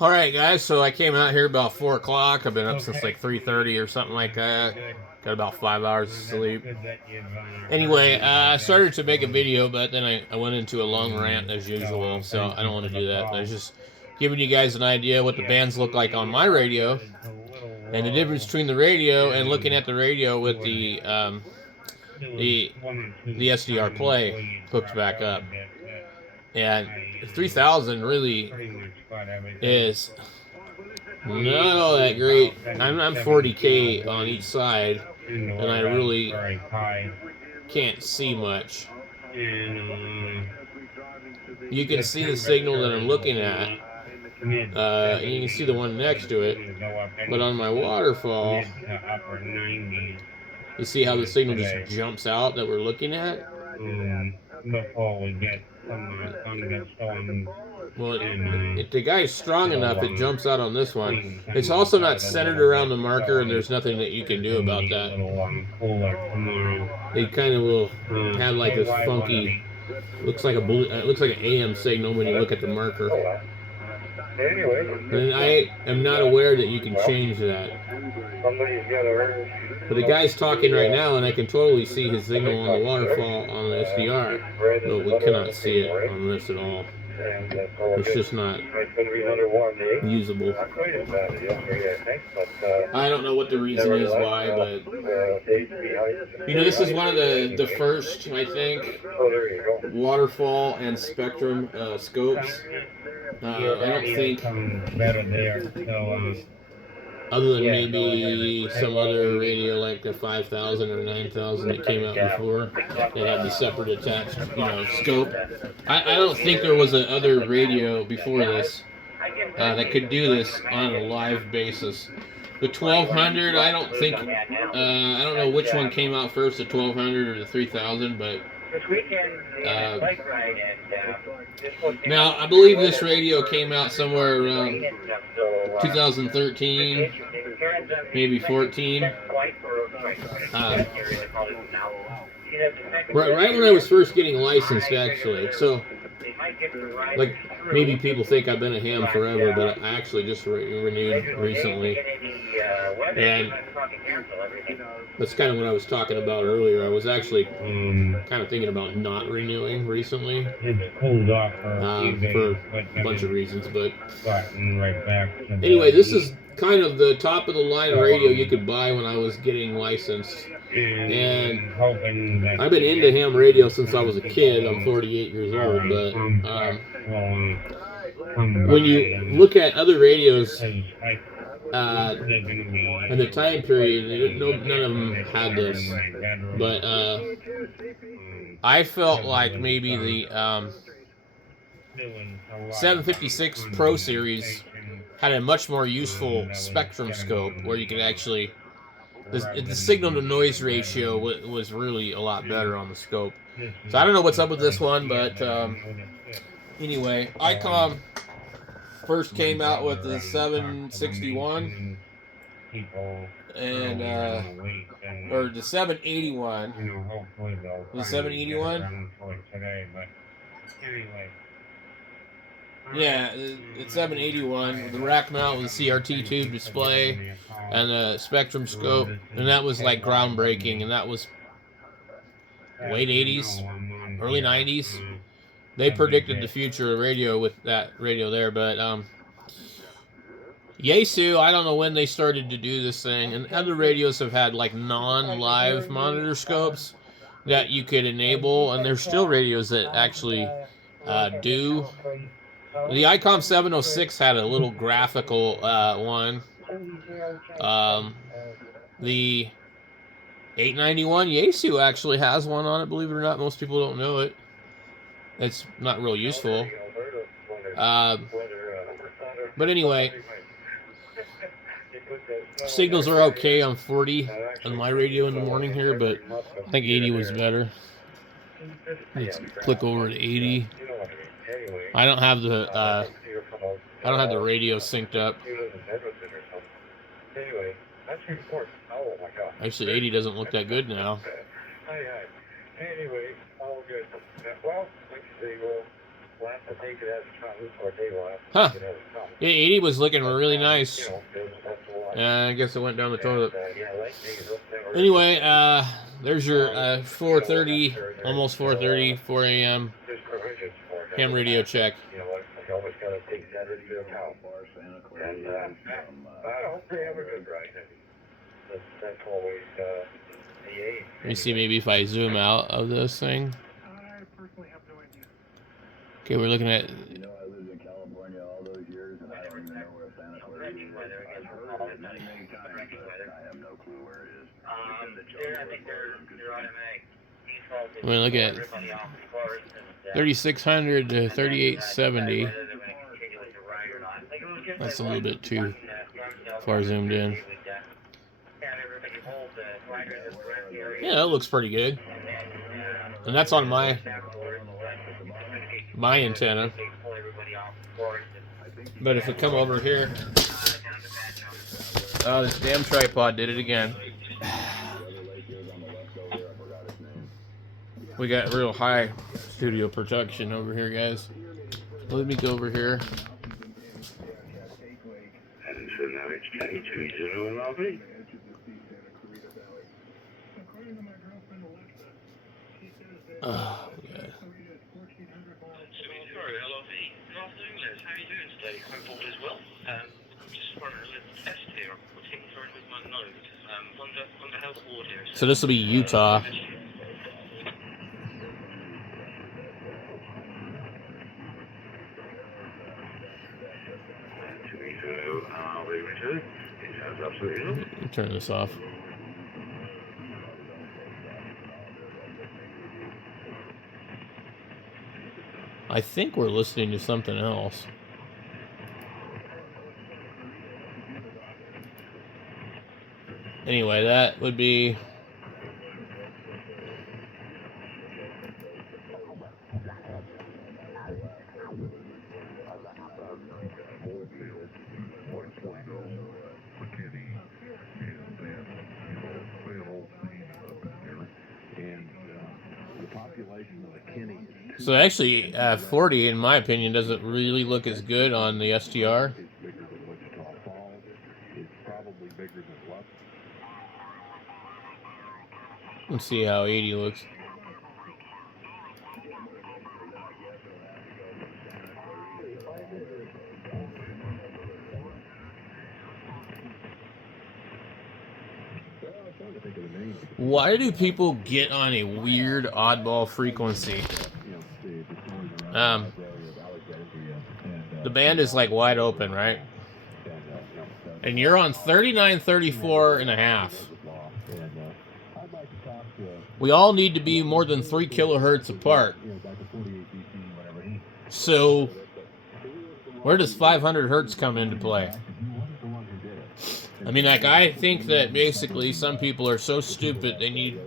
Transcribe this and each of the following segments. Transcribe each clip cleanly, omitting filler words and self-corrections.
All right, guys. So I came out here about 4 o'clock. I've been up since like 3:30 or something like that. Got about 5 hours of sleep. Anyway, I started to make a video, but then I went into a long rant as usual. So I don't want to do that. I was just giving you guys an idea what the bands look like on my radio, and the difference between the radio and looking at the radio with the the SDR play hooked back up. And 3000 really is not all that great. I'm 40K on each side, and I really can't see much. You can see the signal that I'm looking at, and you can see the one next to it. But on my waterfall, you see how the signal just jumps out that we're looking at? Before we get some thunderstorms. Well, if the guy's strong enough, it jumps out on this one. It's also not centered around the marker, and there's nothing that you can do about that. It kind of will have like this funky, looks like it looks like an AM signal when you look at the marker. And I am not aware that you can change that. But the guy's talking right now, and I can totally see his signal on the waterfall on the SDR, but we cannot see it on this at all. It's just not usable. I don't know what the reason is why, but this is one of the first, I think, waterfall and spectrum scopes. I don't think, other than maybe some other radio like the 5000 or 9000 that came out before, they had the separate attached, scope. I don't think there was another radio before this that could do this on a live basis. The 1200, I don't think, I don't know which one came out first, the 1200 or the 3000, but now I believe this radio came out somewhere around 2013, maybe 14. Right when I was first getting licensed, actually. So, like, maybe people think I've been a ham forever, but I actually just renewed recently. And that's kind of what I was talking about earlier. I was actually kind of thinking about not renewing recently for a bunch of reasons. But anyway, this is kind of the top of the line radio you could buy when I was getting licensed. And I've been into ham radio since I was a kid. I'm 48 years old, but when you look at other radios and the time period, none of them had this. But I felt like maybe the 756 Pro Series had a much more useful spectrum scope where you could actually... The signal to noise ratio was really a lot better on the scope. So I don't know what's up with this one, but anyway, ICOM first came out with the 761 and or the 781. The 781. Yeah, it's 781 with the rack mount with the CRT tube display and the spectrum scope, and that was like groundbreaking, and that was late 80s, early 90s. They predicted the future of radio with that radio there, but Yaesu, I don't know when they started to do this thing, and other radios have had like non-live monitor scopes that you could enable, and there's still radios that actually do. The ICOM 706 had a little graphical one. The 891 Yaesu actually has one on it, believe it or not. Most people don't know it. It's not real useful. But anyway, signals are okay on 40 on my radio in the morning here, but I think 80 was better. Let's click over to 80. I don't have the radio synced up. Actually, 80 doesn't look that good now. Anyway, all good. Well, like you say, Huh. Yeah, 80 was looking really nice. I guess it went down the toilet. Anyway, there's your 4:30, almost 4:30, 4 a.m. ham radio check. Let me see maybe if I zoom out of this thing. Okay, we're looking at... You know, I lived in California all those years, and I don't even know where Santa Clarita is. I've heard it many, many times, but I have no clue where it is. We're looking at 3,600 to 3,870. That's a little bit too far zoomed in. Yeah, that looks pretty good. And that's on my antenna. But if we come over here, oh, this damn tripod did it again. We got real high studio production over here, guys. Let me go over here. And so now it's 22 and lovely. Oh, God. Hello, good afternoon, Les. How are you doing today? Hope all is well. I'm just running a little test here. I'm putting through with my nose on the health ward here. So this will be Utah. Turn this off. I think we're listening to something else. Anyway, that would be... So actually, 40, in my opinion, doesn't really look as good on the STR. Let's see how 80 looks. Why do people get on a weird oddball frequency? The band is like wide open, right? And you're on 3934 and a half. We all need to be more than 3 kilohertz apart. So where does 500 hertz come into play? I mean, like, I think that basically some people are so stupid they need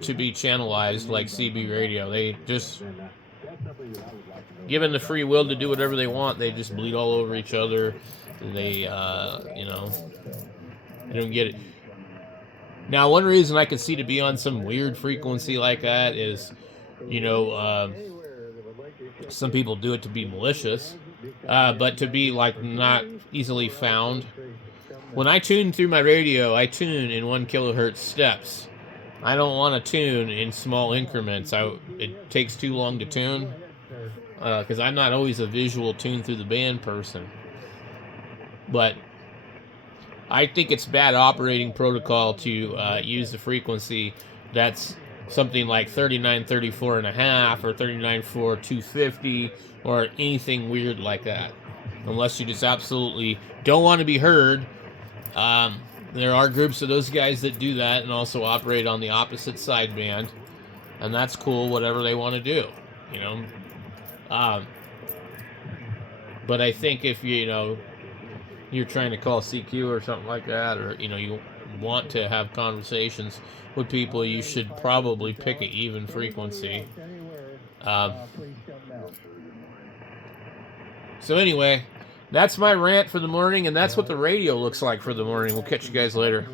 to be channelized like CB radio. They just, given the free will to do whatever they want, they just bleed all over each other. They, you know, they don't get it. Now, one reason I could see to be on some weird frequency like that is, you know, some people do it to be malicious, but to be, like, not easily found. When I tune through my radio, I tune in 1 kilohertz steps. I don't want to tune in small increments. It takes too long to tune, because I'm not always a visual tune through the band person. But I think it's bad operating protocol to use the frequency that's something like 3934 and a half or 39.4 250 or anything weird like that, unless you just absolutely don't want to be heard. There are groups of those guys that do that and also operate on the opposite sideband, and that's cool, whatever they want to do, you know. But I think if you're trying to call CQ or something like that, or you want to have conversations with people, you should probably pick an even frequency. So anyway, that's my rant for the morning, and that's what the radio looks like for the morning. We'll catch you guys later.